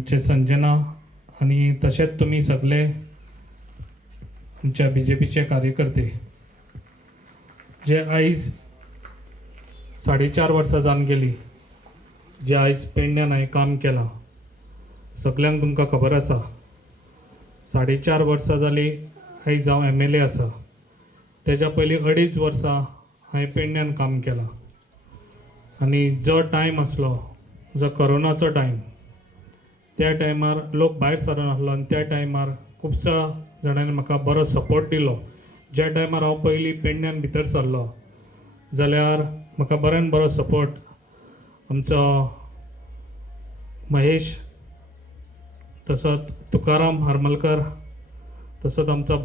आमचे संजना आणि तसेच तुम्ही सगळे आमच्या BJPचे कार्यकर्ते जे आयज 4.5 वर्सां जावन गेली, जे आयज पेडण्यान हांवें काम केलां, सगळ्यांक तुमकां खबर आसा 4.5 वर्सां जाली आयज हांव MLA आसा. तेज्या पयलीं 2.5 वर्सां हांवें पेडण्यान काम केलां. आनी जो टायम आसलो, जो कोरोनाचो टायम, त्या टायमार लोक भायर सरून आसलो आनी त्या टायमार खुबश्या जाणांनी म्हाका बरो सपोर्ट दिलो. ज्या टायमार हांव पयलीं पेडण्यान भितर सरलो जाल्यार म्हाका बऱ्यान बरो सपोर्ट आमचो महेश, तसोच तुकाराम हरमलकर, तसोच आमचो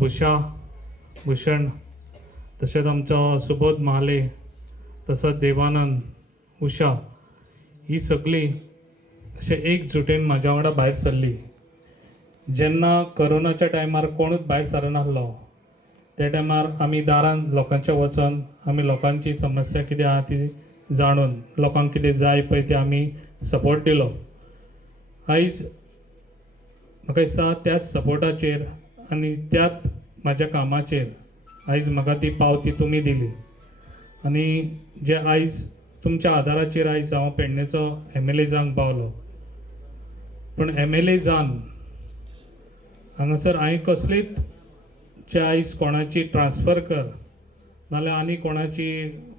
भूषण, तशेंच आमचो सुबोध महाले, तसोच देवानंद, उषा, ही सगळीं अशें एकजुटीन म्हाज्या वांगडा भायर सरली. जेन्ना कोरोनाच्या टायमार कोणूच भायर सरनासलो त्या टायमार आमी दारान लोकांच्या वचून आमी लोकांची समस्या कितें आहा ती जाणून लोकांक कितें जाय पळय ते आमी सपोर्ट दिलो. आयज म्हाका दिसता त्याच सपोर्टाचेर आनी त्याच म्हाज्या कामाचेर आयज म्हाका ती पावती तुमी दिली. आनी जे आयज तुमच्या आदाराचेर आयज हांव पेडणेचो MLA जावंक पावलो. पूण MLA जावन हांगासर हांवें कसलीच जे आयज कोणाची ट्रान्सफर कर नाल्यार आनी कोणाची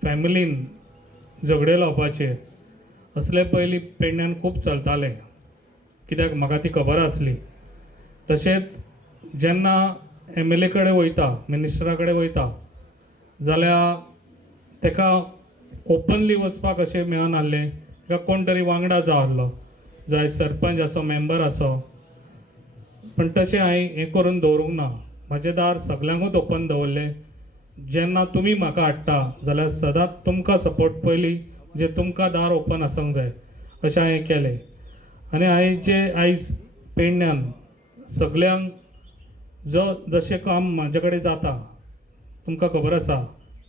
फॅमिलीन झगडे लावपाचे असले पयलीं पेडण्यान खूब चलताले, कित्याक म्हाका ती खबर आसली. तशेंच जेन्ना MLA कडेन वयता, मिनिस्टरा कडेन वयता जाल्यार तेका ओपनली वचपाक अशें मेळनासलें, तेका कोण तरी वांगडा जाय आसलो, जाय सरपंच आसो, मेंबर आसो. पण तशें हांवें हें करून दवरूंक ना. म्हाजें दार सगल्यांकूच ओपन दवरलें. जेन्ना तुमी म्हाका हाडटा जाल्यार सदांच तुमकां सपोर्ट पयलीं जे तुमकां दार ओपन आसूंक जाय अशें हांवें केलें. आनी हांवें जे आयज पेडण्यान सगल्यांक जशें काम म्हाजे कडेन जाता, तुमकां खबर आसा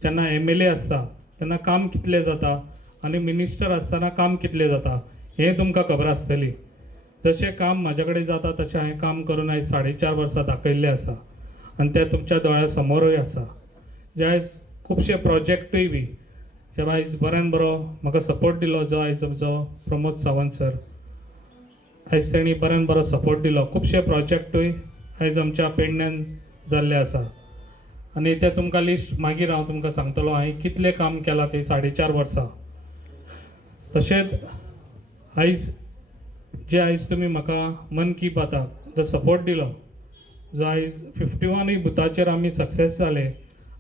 जेन्ना MLA आसता तेन्ना काम कितलें जाता आनी मिनिस्टर आसतना काम कितलें जाता हें तुमकां खबर आसतली. जशें काम म्हाजे कडेन जाता तशें हांवें काम करून आयज 4.5 वर्सां दाखयल्लें आसा आनी तें तुमच्या दोळ्या समोरूय आसा. जे आयज खुबशे प्रोजेक्टूय बी जे आयज बऱ्यान बरो म्हाका सपोर्ट दिलो, जो आयज आमचो प्रमोद सावंत सर, आयज तेणी बऱ्यान बरो सपोर्ट दिलो. खुबशे प्रोजेक्टूय आयज आमच्या पेडण्यान जाल्ले आसा आनी ते तुमकां लिस्ट मागीर हांव तुमकां सांगतलो हांवें कितलें काम केलां ते 4.5 वर्सां. तशेंच आयज जे आयज तुमी म्हाका मन की बाताक जो सपोर्ट दिलो, जो आयज 51 बुथाचेर आमी सक्सेस जाले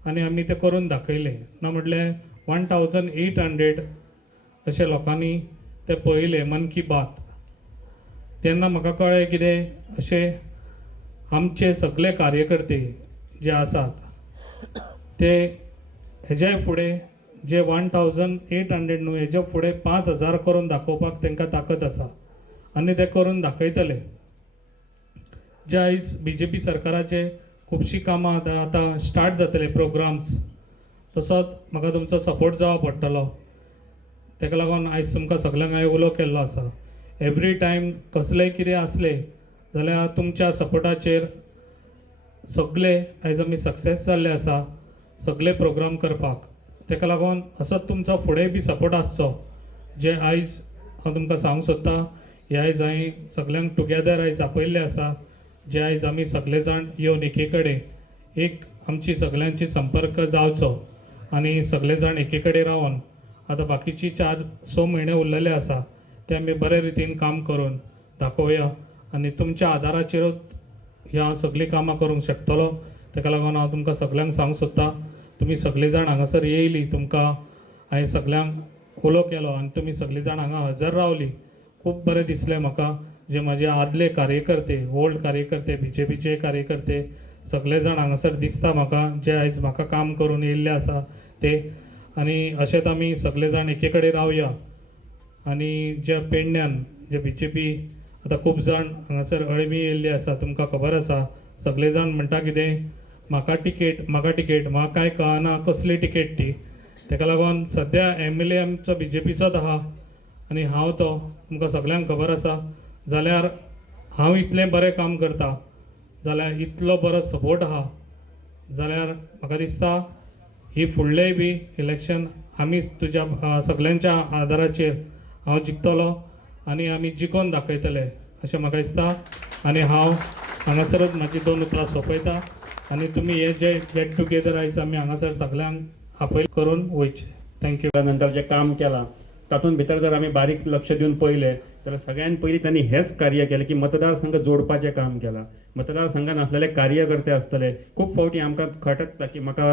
आनी आमी ते करून दाखयले. ना म्हटल्यार 1800 अशे लोकांनी ते पळयले मन की बात. तेन्ना म्हाका कळ्ळें कितें अशें आमचे सगळे कार्यकर्ते जे आसात ते हेज्याय फुडें जे 1800 न्हू, हेज्या फुडें 5000 करून दाखोवपाक तांकां ताकद आसा आनी ते करून दाखयतले. जे आयज BJP सरकाराचे खुबशीं कामां आतां स्टार्ट जातले, प्रोग्राम्स, तसोच म्हाका तुमचो सपोर्ट जावो पडटलो. तेका लागून आयज तुमकां सगळ्यांक हांवें उलो केल्लो आसा. एवरी टायम कसलेंय कितें आसलें जाल्यार तुमच्या सपोर्टाचेर सगळे आयज आमी सक्सेस जाल्ले आसा सगळे प्रोग्राम करपाक. तेका लागून असोच तुमचो फुडेंय बी सपोर्ट आसचो. जे आयज हांव तुमकां सांगूंक सोदतां, हे आयज हांवें सगळ्यांक टुगेदर आयज आपयल्ले आसा. जे आयज आमी सगळे जाण येवन एके कडेन एक आमची सगळ्यांची संपर्क जावचो आनी सगळे जाण एके कडेन रावन आतां बाकीची 4-6 म्हयने उरलेले आसा ते आमी बरे रितीन काम करून दाखोवया आनी तुमच्या आदाराचेरूच ह्या सगळीं कामां करूंक शकतलो. तेका लागून हांव तुमकां सगळ्यांक सांगूंक सोदतां, तुमी सगळीं जाण हांगासर येयली, तुमकां हांवें सगळ्यांक उलो केलो आनी तुमी सगळीं जाण हांगा हजर रावली. खूब बरें दिसलें म्हाका. जे म्हाजे आदले कार्यकर्ते, ओल्ड कार्यकर्ते, BJPचे कार्यकर्ते सगळे जाण हांगासर दिसता म्हाका, जे आयज म्हाका काम करून येयल्ले आसा ते. आनी अशेंच आमी सगळे जाण एके कडेन रावया. आनी जे पेडण्यान जे BJP आतां खूब जाण हांगासर अळमी येयल्ली आसा, तुमकां खबर आसा. सगळे जाण म्हणटा कितें म्हाका टिकेट, म्हाका कांय कळना कसली टिकेट ती. तेका लागून सद्या MLA आमचो BJPचोच आहा आनी हांव तो तुमकां सगळ्यांक खबर आसा. जाल्यार हांव इतलें बरें काम करता जाल्यार इतलो बरो सपोर्ट आहा जाल्यार म्हाका दिसता ही फुडलेंय बी इलेक्शन आमीच तुज्या सगळ्यांच्या आदाराचेर हांव जिखतलो आनी आमी जिखोवन दाखयतले अशें म्हाका दिसता आनी हांव हांगासरूच म्हाजी 2 उतरां सोंपयता आनी तुमी हे जे गेट टुगेदर आयज आमी हांगासर सगळ्यांक आपयल करून वयचे. थँक्यू. नंतर जे काम केलां तातूंत भितर जर आमी बारीक लक्ष दिवन पळयलें जाल्यार सगळ्यात पयलीं त्यांनी हेच कार्य केलें की मतदारसंघ जोडपाचें काम केलां. मतदारसंघान आसलेले कार्यकर्ते आसतले खूब फावटी आमकां खटकता की म्हाका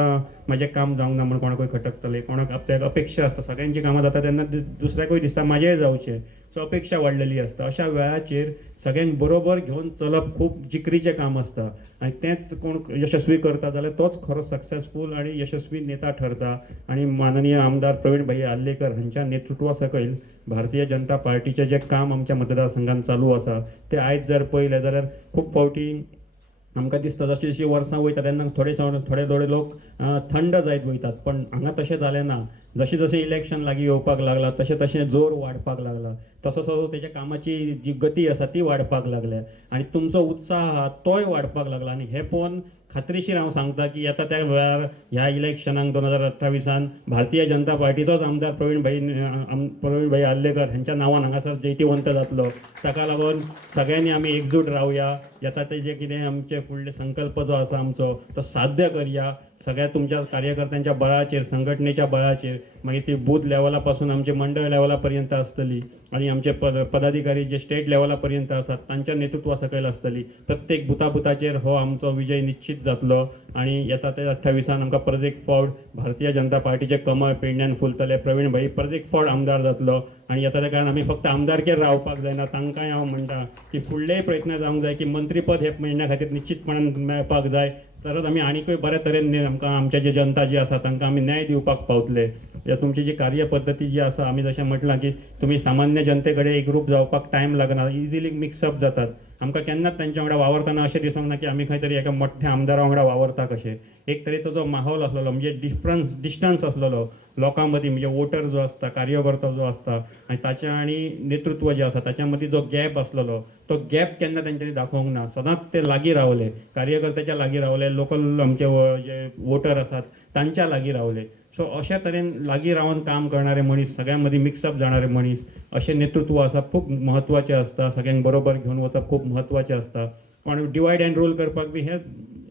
म्हाजें काम जावंक ना म्हण कोणाकूय खटकतले, कोणाक आपल्याक अपेक्षा आसता, सगळ्यांची कामां जाता तेन्ना दुसऱ्याकूय दिसता म्हाजेंय जावचें, सो अपेक्षा वाडलेली आसता. अशा वेळाचेर सगळ्यांक बरोबर घेवन चलप खूब जिकरीचें काम आसता आनी तेंच कोण यशस्वी करता जाल्यार तोच खरो सक्सेसफूल आनी यशस्वी नेता ठरता. आनी माननीय आमदार प्रवीण भाई आल्लेकर हांच्या नेतृत्वा सकयल भारतीय जनता पार्टीचें जें काम आमच्या मतदारसंघात चालू आसा तें आयज जर पळयलें जाल्यार खूब फावटी आमकां दिसता जशी जशी वर्सां वयता तेन्ना थोडे लोक थंड जायत वयतात, पण हांगा तशें जालें ना. जशें जशें इलेक्शन लागीं येवपाक लागला तशें तशें जोर वाडपाक लागला, तसो तेच्या कामाची जी गती आसा ती वाडपाक लागल्या आनी तुमचो उत्साह आहा तोय वाडपाक लागला. आनी हें पळोवन खात्रीशीर हांव सांगता की येता त्या वेळार ह्या इलेक्शनाक 2028 भारतीय जनता पार्टीचोच आमदार प्रवीण भाई आल्लेकर हांच्या नांवान हांगासर जैतिवंत जातलो. ताका लागून सगळ्यांनी आमी एकजूट रावया, येता ते जे कितें आमचे फुडले संकल्प जो आसा आमचो तो साध्य करया. सगळ्या तुमच्या कार्यकर्त्यांच्या बळाचेर, संघटनेच्या बळाचेर, मागीर ती बूथ लेवला पासून आमचे मंडळ लेवला पर्यंत आसतली आनी आमचे पदाधिकारी जे स्टेट लेवला पर्यंत आसात तांच्या नेतृत्वा सकयल आसतली. प्रत्येक बुथाचेर हो आमचो विजय निश्चित जातलो आनी येता ते 28 आमकां परत एक फावट भारतीय जनता पार्टीचे कमळ पेडण्यान फुलतले. प्रवीण भाई परत एक फावट आमदार जातलो आनी येता त्या कारण आमी फक्त आमदारकेर रावपाक जायना, तांकांय हांव म्हणटा की फुडलेय प्रयत्न जावंक जाय की मंत्रीपद हे मेळण्या खातीर निश्चितपणान मेळपाक जाय. तरच आमी आनीकूय बऱ्या तरेन आमकां आमचे जे जनता जी आसा तांकां आमी न्याय दिवपाक पावतले. तुमची जी कार्यपद्दती जी आसा आमी जशें म्हटलां की तुमी सामान्य जनते कडेन एकरूप जावपाक टायम लागना, इजिली मिक्सअप जातात. आमकां केन्नाच तांच्या वांगडा वावरतना अशें दिसूंक ना की आमी खंय तरी एका मोठ्या आमदारा वांगडा वावरता कशें. एक तरेचो जो माहोल आसलेलो म्हणजे डिस्टन्स आसलेलो लोकां मदीं, म्हणजे वोटर जो आसता, कार्यकर्तो जो आसता आनी ताच्या आनी नेतृत्व जें आसा ताच्या मदीं जो गॅप आसलेलो तो गॅप केन्ना तेंच्यांनी दाखोवंक ना. सदांच ते लागीं रावले, कार्यकर्त्याच्या लागीं रावले, लोकल आमचे जे वोटर आसात तांच्या लागीं रावले. सो अशा तरेन लागीं रावन काम करणारे मनीस, सगळ्यां मदीं मिक्सअप जाणारे मनीस, अशें नेतृत्व आसा खूब म्हत्वाचें आसता. सगळ्यांक बरोबर घेवन वचप खूब म्हत्वाचें आसता. कोण डिवायड एंड रूल करपाक बी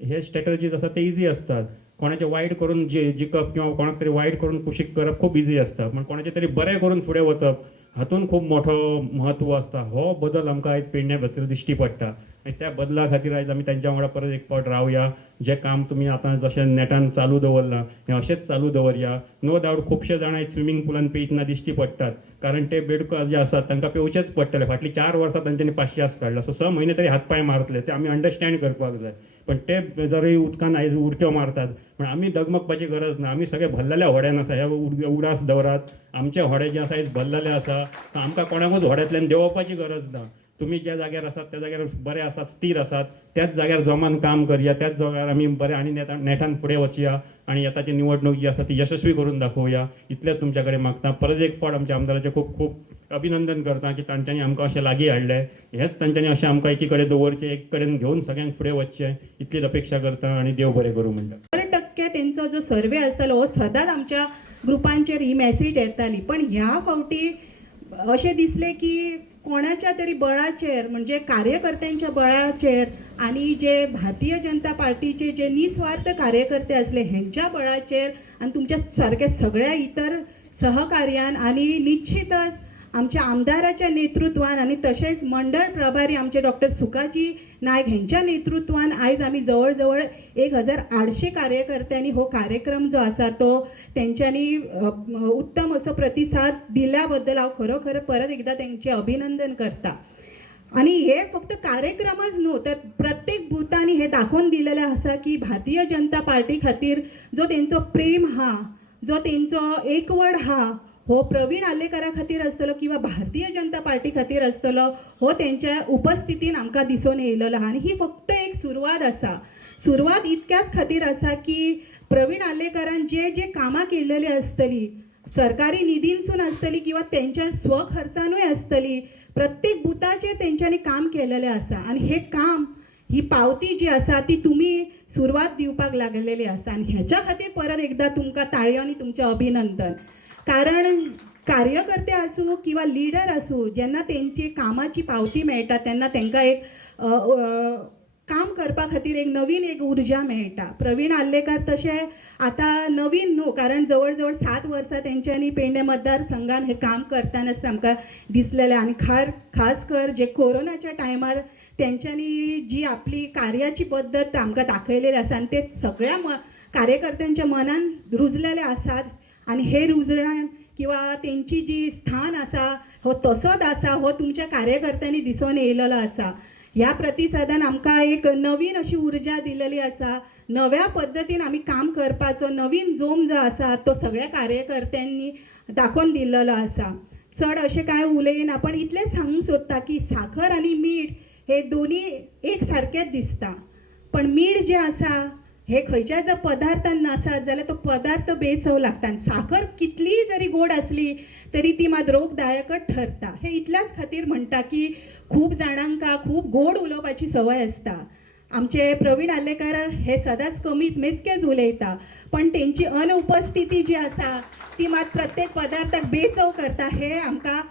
हे स्ट्रॅटजीज आसा ते इजी असतात. कोणाचें वायट करून जिखप किंवा कोणाक तरी वायट करून कुशीक करप खूब इजी आसता, पण कोणाचें तरी बरें करून फुडें वचप हातून खूब मोठो म्हत्व आसता. हो बदल आमकां आयज पेडण्या खातीर दिश्टी पडटा आनी त्या बदला खातीर आयज आमी तांच्या वांगडा परत एक फावट रावया. जें काम तुमी आतां जशें नेटान चालू दवरलां हें अशेंच चालू दवरया. नो डावट खुबशे जाण आयज स्विमींग पुलान पेयतना दिश्टी पडटात, कारण ते बेडको जे आसात तांकां पेंवचेच पडटले. फाटलीं 4 वर्सां तांच्यांनी 500 काडला, सो 6 म्हयने तरी हातपाय मारतले, ते आमी अंडरस्टँड करपाक जाय. पण ते जरी उदकान आयज उडक्यो मारतात, पण आमी डगमगपाची गरज ना. आमी सगळे भरलेल्या व्हड्यान आसा, हे उडास दवरात. आमचे व्हडे जे आसा आयज भरलेले आसा, आमकां कोणाकूच व्हड्यांतल्यान देंवोवपाची गरज ना. तुमी ज्या जाग्यार आसात त्या जाग्यार बरे आसात, स्थिर आसात, त्याच जाग्यार जोमान काम करया, त्याच जाग्यार आमी बरें आनी नेटान फुडें वचया आनी येताची निवडणूक जी आसा ती यशस्वी करून दाखोवया. इतलेंच तुमच्या कडेन मागता. परत एक फावट आमच्या आमदाराचें खूब खूब अभिनंदन करता की तांच्यांनी आमकां अशें लागीं हाडलें. हेच तांच्यांनी अशें आमकां एकी कडेन दवरचें, एक कडेन घेवन सगळ्यांक फुडें वचचें, इतलीच अपेक्षा करता आनी देव बरें करूं म्हणटा. 100% तेंचो जो सर्वे आसतालो हो सदांच आमच्या ग्रुपांचेर ही मॅसेज येताली, पण ह्या फावटी अशें दिसलें की कोणाच्या तरी बळाचेर, म्हणजे कार्यकर्त्यांच्या बळाचेर आणि जे भारतीय जनता पार्टीचे जे निस्वार्थ कार्यकर्ते असले ह्यांच्या बळाचेर आणि तुमच्या सारख्या सगळ्या इतर सहकार्यान आणि निश्चितच आमच्या आमदाराच्या नेतृत्वान आणि तसेच मंडळ प्रभारी आमचे डॉक्टर सुकाजी नायक ह्यांच्या नेतृत्वान आयज आम्ही जवळ 1800 कार्यकर्त्यांनी हो कार्यक्रम जो आसा तो त्यांच्यानी उत्तम असो प्रतिसाद दिल्याबद्दल हांव खरोखर परत एकदा त्यांचे अभिनंदन करता. आणि हे फक्त कार्यक्रमच न्हू तर प्रत्येक बुथांनी हे दाखवून दिलेलें आसा की भारतीय जनता पार्टी खातीर जो तेंचो प्रेम हा, जो तेंचो एकवड हा, हो प्रवीण आल्लेकरा खातीर आसतलो किंवा भारतीय जनता पार्टी खातीर आसतलो, हो त्यांच्या उपस्थितीन आमकां दिसून येयलेलो आहा. आनी ही फक्त एक सुरवात आसा. सुरवात इतक्याच खातीर आसा की प्रवीण आल्लेकरान जे कामां केल्लेली आसतली, सरकारी निधींसून आसतली किंवा त्यांच्या स्वखर्चानूय आसतली, प्रत्येक बुथाचेर तेंच्यांनी काम केलेलें आसा आनी हे काम ही पावती जी आसा ती तुमी सुरवात दिवपाक लागलेली आसा आनी हेच्या खातीर परत एकदा तुमकां ताळयो आनी तुमचें अभिनंदन. कारण कार्यकर्ते आसूं किंवा लिडर आसूं जेन्ना तेंची कामाची पावती मेळटा तेन्ना तांकां एक काम करपा खातीर एक नवीन एक उर्जा मेळटा. प्रवीण आल्लेकर तशें आतां नवीन न्हू, कारण जवळ जवळ 7 वर्सां तेंच्यांनी पेडणे मतदारसंघान हे काम करताना आमकां दिसलेलें आनी खास कर जे कोरोनाच्या टायमार तेंच्यांनी जी आपली कार्याची पद्दत आमकां दाखयलेली आसा आनी ते सगळ्या कार्यकर्त्यांच्या मनान रुजलेले आसात आनी हे रुजणान किंवा तेंची जी स्थान आसा हो तसोच आसा हो तुमच्या कार्यकर्त्यांनी दिसून येयलेलो आसा. ह्या प्रतिसादान आमकां एक नवीन अशी उर्जा दिलेली आसा. नव्या पद्दतीन आमी काम करपाचो नवीन जोम जो आसा तो सगळ्या कार्यकर्त्यांनी दाखोवन दिल्लो आसा. चड अशें कांय उलयना, पण इतलेंच सांगूंक सोदता की साखर आनी मीठ हे दोनी एक सारकेच दिसता, पण मीठ जे आसा हे खंयच्याय जर पदार्थान नासत जाल्यार तो पदार्थ बेचव लागता आनी साखर कितलीय जरी गोड आसली तरी ती मात रोगदायकच ठरता. हे इतल्याच खातीर म्हणटा की खूब जाणांक खूब गोड उलोवपाची संवय आसता. आमचे प्रवीण आल्लेकर हे सदांच कमीच मेजकेच उलयता, पण तेंची अनुपस्थिती जी आसा ती मात प्रत्येक पदार्थाक बेचव करता हे आमकां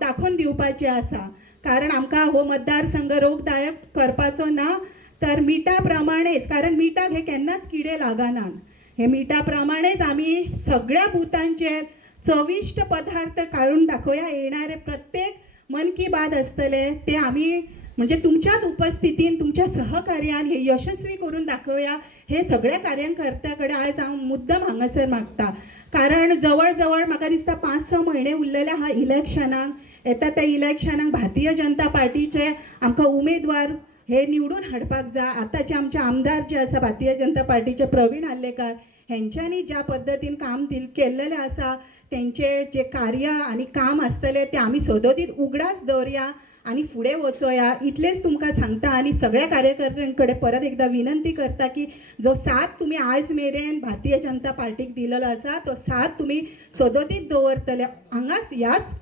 दाखोवन दिवपाचें आसा. कारण आमकां हो मतदारसंघ रोगदायक करपाचो ना, तर मिठा प्रमाणेच, कारण मिठाक हे केन्नाच किडे लागनात, हे मिठा प्रमाणेच आमी सगळ्या बुथांचेर चविष्ट पदार्थ काडून दाखोवया. येणारे प्रत्येक मन की बात आसतले ते आमी म्हणजे तुमच्याच उपस्थितीन तुमच्या सहकार्यान हे यशस्वी करून दाखोवया हे सगळ्या कार्यकर्त्यां कडेन आयज हांव मुद्दम हांगासर मागता. कारण जवळ जवळ म्हाका दिसता 5-6 म्हयने उरलेले आहा इलेक्शनाक. येता त्या इलेक्शनाक भारतीय जनता पार्टीचे आमकां उमेदवार हे निवडून हाडपाक जाय. आतांचे आमचे आमदार जे आसा भारतीय जनता पार्टीचे प्रवीण आल्लेकर हेंच्यांनी ज्या पद्दतीन काम केल्लेलें आसा तेंचे जे कार्य आनी काम आसतलें ते आमी सदोदीत उगडास दवरया आनी फुडें वचोया. इतलेंच तुमकां सांगता आनी सगळ्या कार्यकर्त्यां कडेन परत एकदा विनंती करता की जो साथ तुमी आयज मेरेन भारतीय जनता पार्टीक दिलेलो आसा तो साथ तुमी सदोदीत दवरतले. हांगाच ह्याच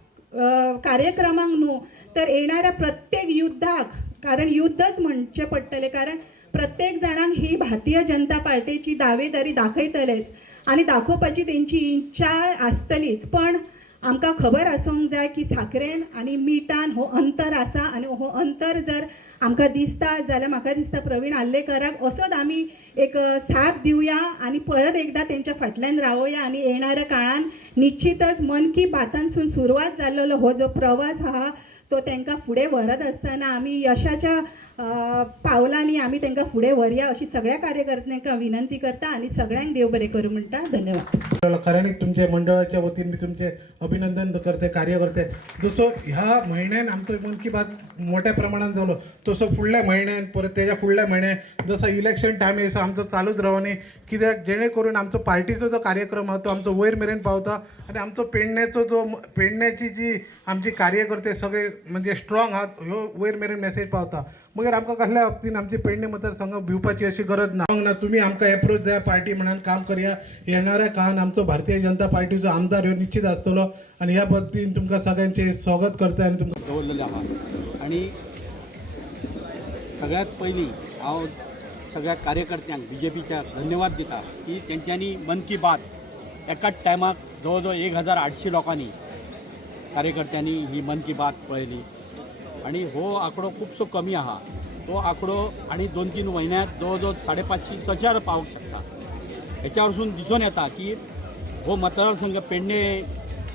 कार्यक्रमाक न्हू तर येणाऱ्या प्रत्येक युद्धाक, कारण युद्धच म्हणचें पडटलें, कारण प्रत्येक जाणांक ही भारतीय जनता पार्टीची दावेदारी दाखयतलेच आनी दाखोवपाची तेंची इच्छा आसतलीच. पण आमकां खबर आसूंक जाय की साखरेन आनी मिठान हो अंतर आसा आनी हो अंतर जर आमकां दिसता जाल्यार म्हाका दिसता प्रवीण आल्लेकराक असोच आमी एक साथ दिवया आनी परत एकदा तेंच्या फाटल्यान रावया आनी येणाऱ्या काळान निश्चितच मन की बातांसून सुरवात जाल्लो हो जो प्रवास आहा तो तांकां फुडें व्हरत आसतना आमी यशाच्या पावलांनी आमी तांकां फुडें व्हरया अशी सगळ्या कार्यकर्त्यांक विनंती करता आनी सगळ्यांक देव बरें करूं म्हणटा. धन्यवाद. खऱ्यानीच तुमच्या मंडळाच्या वतीन मी तुमचे अभिनंदन करते कार्यकर्ते. जसो ह्या म्हयन्यान आमचो मन की बात मोठ्या प्रमाणात जालो तसो फुडल्या म्हयन्यान परत तेच्या फुडल्या म्हयन्यान जसो इलेक्शन टायम येयसो आमचो चालूच रावनी, कित्याक जेणे करून आमचो पार्टीचो जो कार्यक्रम आसा तो आमचो वयर मेरेन पावता आनी आमचो पेडण्याची जी आमची कार्यकर्ते सगळे म्हणजे स्ट्रॉंग आहात ह्यो वयर मेरेन मेसेज पावता. मगर आमकां कसल्या बाबतीन आमची पेडणे मतदारसंघ भिवपाची अशी गरज ना. तुम्ही आमकां एप्रोच जाय, पार्टी म्हणून काम करया. येणाऱ्या काळान आमचो भारतीय जनता पार्टीचो आमदार ह्यो निश्चित आसतलो आनी ह्या पद्दतीन तुमकां सगळ्यांचे स्वागत करता आनी तुमकां दवरलेले आहात. आणि सगळ्यात पयलीं हांव सगळ्या कार्यकर्त्यांक BJPच्या धन्यवाद दिता की तेंच्यांनी मन की बात एकाच टायमाक जवळ जवळ 1800 लोकांनी कार्यकर्त्यांनी ही मन की बात पळयली आणि हो आंकडो खूबसो कमी आहा. तो आंकडो आणि 2-3 म्हयन्यांत जवळ जवळ 550-600 पावूंक शकता. हेच्या वरसून दिसून येता की हो मतदारसंघ पेडणे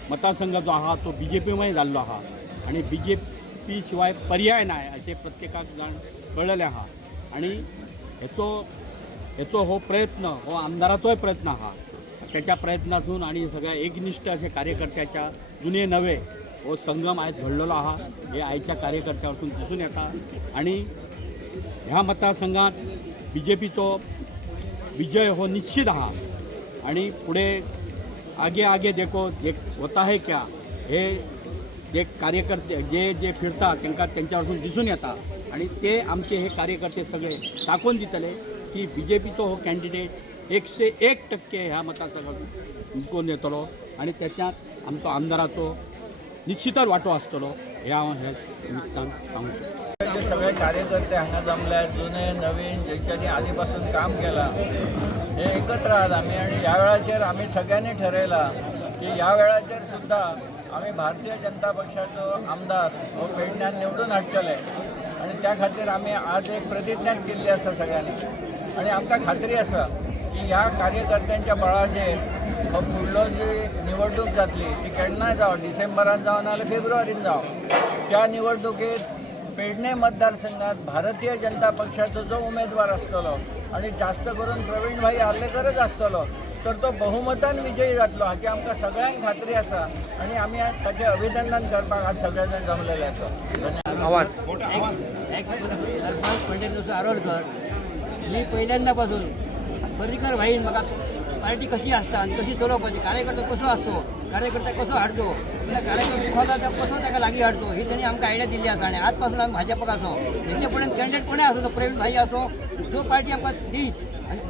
मतदारसंघ जो आहा तो BJPमय जाल्लो आहा आणि BJP शिवाय पर्याय नाय अशें प्रत्येकाक जाण कळलेलें आहा. आणि हेचो हो प्रयत्न हो आमदाराचोय प्रयत्न आहा. त्याच्या प्रयत्नातून आणि सगळ्या एकनिष्ठ असे कार्यकर्त्याच्या जुने नवे हो संगम आयज घडलेलो आहा. हे आयच्या कार्यकर्त्या वरसून दिसून येता आणि ह्या मतदारसंघात BJPचो विजय हो निश्चित आहा. आणि पुढे आगे देखो जे होता है क्या हे जे कार्यकर्ते जे फिरता तांकां तेंच्या वरसून दिसून येता आणि ते आमचे हे कार्यकर्ते सगळे दाखोवन दितले की BJPचो हो कॅन्डिडेट 101% ह्या मतदारसंघात जिखून येतलो आणि त्याच्यात आमचो आमदाराचो निश्चितच वांटो आसतलो हे हांव हे निमतान सांगूं सोदतां. जे सगळे कार्यकर्ते हांगा जमले जुने नवीन ज्यांच्यानी आधीपासून काम केलां हे एकत्र आहात आम्ही आणि ह्या वेळाचेर आम्ही सगळ्यांनी ठरयलां की ह्या वेळाचेर सुद्धा आम्ही भारतीय जनता पक्षाचो आमदार हो पेडण्यान निवडून हाडटले आणि त्या खातीर आम्ही आज एक प्रतिज्ञाच केल्ली आसा सगळ्यांनी आणि आमकां खात्री आसा की ह्या कार्यकर्त्यांच्या बळाचेर हो फुडलो जी निवडणूक जातली ती केन्नाय जावं डिसेंबरान जावं नाजाल्यार फेब्रुवारीन जावं त्या निवडणुकीत पेडणे मतदारसंघात भारतीय जनता पक्षाचो जो उमेदवार आसतलो आणि जास्त करून प्रवीण भाई आर्लेकरच आसतलो तर तो बहुमतान विजयी जातलो हाची आमकां सगळ्यांक खात्री आसा आणि आमी आज ताचें अभिनंदन करपाक आज सगळे जाण जमलेले आसा. पंडित आरोलकर मी पहिल्यांदापासून पर्रीकर भाईन म्हाका पार्टी कशी असता आणि कशी चलोवपाची कार्यकर्तो कसो आसतो कार्यकर्ता कसो हाडचो म्हणजे कार्यकर्तो दुखावता तो कसो ताका लागीं हाडचो ही तांणी आमकां आयडिया दिल्ली आसा आणि आजपासून आमी भाजपाक आसो हेचे फुडें कॅन्डिडेट कोणें आसूं तो प्रवीण भाई आसो जो पार्टी आमकां दी आनी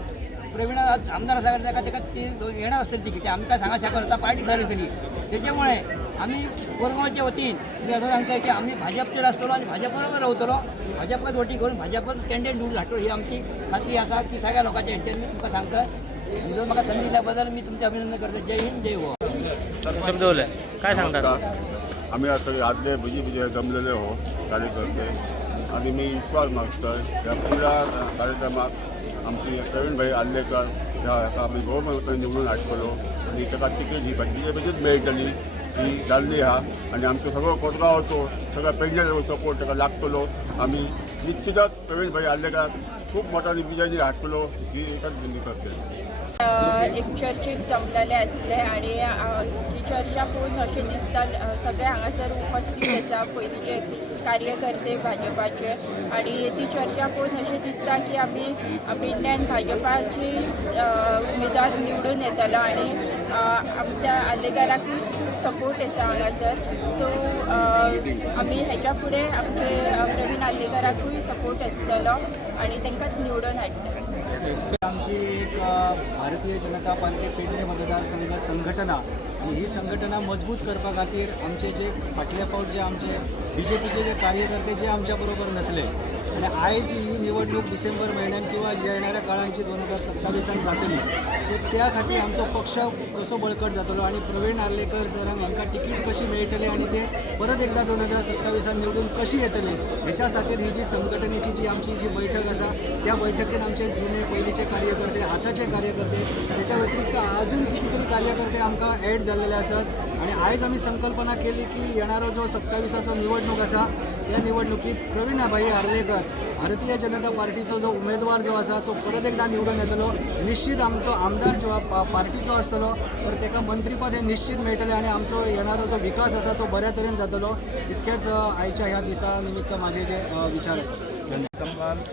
प्रवीण आमदार आसा ताका ती येणार आसतली ती कित्याक आमकां सांगा शकता पार्टी ठरयतली त्याच्यामुळे आम्ही गोरगांवच्या वतीन मी असं सांगता की आम्ही भाजपचेर आसतलो आणि भाजप बरोबर रावतलो भाजपच वोटी करून भाजपच कॅन्डिडेट निवडून हाडटलो ही आमची खात्री आसा की सगळ्या लोकांच्या हेचेर मी तुमकां सांगता जर म्हाका संधी दिल्या बद्दल मी तुमचे अभिनंदन करता. जय हिंद जय हो. समजवले काय सांगता आम्ही आता आदले भुजी जमलेले हो कार्यकर्ते आणि मी विश्वास मागतोय या पुऱ्या कार्यक्रमात आमची प्रवीण भाई आर्लेकर ह्या आम्ही बहुमतान निवडून हाडटलो आणि ताका तिकेट ही बीजेपीचीच मेळटली ही जाल्ली आहा आणि आमचो सगळो कोरगांवचो सगळ्या पेडण्याचो सपोर्ट ताका लागतलो. आमी निश्चितच प्रवीण भाई आर्लेकर खूप मोठ्याने विजयाची हाडटलो ही एकच बिंदी करते. एक चर्चेक जमलेले आसले आणि ही चर्चा पळोवन अशें दिसता सगळे हांगासर उपस्थित आसा पयलींचे कार्यकर्ते भाजपाचे आणि ती चर्चा पळोवन अशें दिसता की आमी पेडण्यान भाजपाची उमेदवार निवडून येतलो आणि आमच्या आर्लेकराकूय सपोर्ट आसा हांगासर सो आमी हेच्या फुडें आमचे प्रवीण आर्लेकराकूय सपोर्ट आसतलो आणि तांकांच निवडून हाडटले. आमची एक भारतीय जनता पार्टी पेडणे मतदारसंघ संघटना आणि ही संघटना मजबूत करपा खातीर आमचे जे फाटले फावट जे आमचे बीजेपीचे जे कार्यकर्ते जे आमच्या बरोबर नसले आणि आयज ही निवडणूक डिसेंबर म्हयन्यान किंवा येणाऱ्या काळांची 2027 जातली सो त्या खातीर आमचो पक्ष कसो बळकट जातलो आणि प्रवीण आर्लेकर सरांक हांकां तिकीट कशी मेळटली आणि ते परत एकदा 2027 निवडून कशी येतली ह्याच्या खातीर ही जी संघटनेची जी आमची जी बैठक आसा त्या बैठकीत आमचे जुने पयलींचे कार्यकर्ते आतांचे कार्यकर्ते त्याच्या व्यतिरिक्त अजून कितीतरी कार्यकर्ते आमकां ॲड जाल्लेले आसात आणि आयज आमी संकल्पना केली की येणारो जो 27 निवडणूक आसा त्या निवडणुकीत प्रवीण भाई आर्लेकर भारतीय जनता पार्टीचो जो उमेदवार जो आसा तो परत एकदा निवडून येतलो. निश्चित आमचो आमदार जो पार्टीचो आसतलो तर ताका मंत्रीपद हे निश्चित मेळटलें आणि आमचो येणारो जो विकास आसा तो बऱ्या तरेन जातलो. इतकेच आयच्या ह्या दिसा निमित्त माझे जे विचार आसात.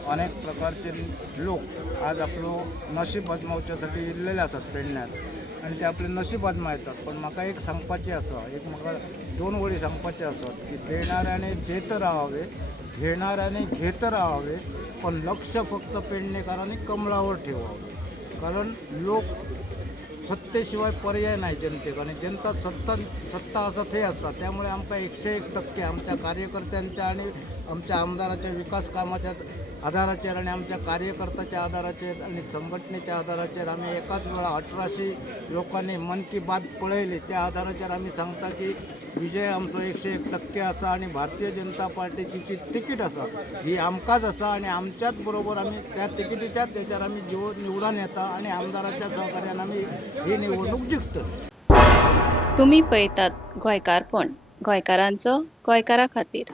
अनेक प्रकारचे लोक आज आपलो नशीब अजमावच्यासाठी येयल्लेले आसात पेडण्यात आणि ते आपले नशीब अजमायतात पण म्हाका एक सांगपाचें आसा एक म्हाका 2 वडी सांगपाचे आसात की देणाऱ्याने देत राहावे घेणाऱ्याने घेत राहावे पण लक्ष फक्त पेडणेकरांनी कमळावर ठेवावे कारण लोक सत्तेशिवाय पर्याय नाही जनतेक आणि जनता सत्ता आसा थंय आसता त्यामुळे आमकां 101% आमच्या कार्यकर्त्यांच्या आणि आमच्या आमदाराच्या विकास कामाच्या आधाराचेर आणि आमच्या कार्यकर्त्याच्या आधाराचेर आणि संघटनेच्या आधाराचेर आमी एकाच वेळा 1800 लोकांनी मन की बात पळयली त्या आधाराचेर आमी सांगता की विजय आमचो 101% आसा आणि भारतीय जनता पार्टीची जी तिकीट आसा ही आमकांच आसा आणि आमच्याच बरोबर आमी त्या तिकिटीच्याच तेच्यार आमी निवडून येता आणि आमदाराच्या सहकार्यान आमी ही निवडणूक जिखतली. तुम्ही पळयतात गोंयकारपण गोंयकारांचो गोंयकारा खातीर.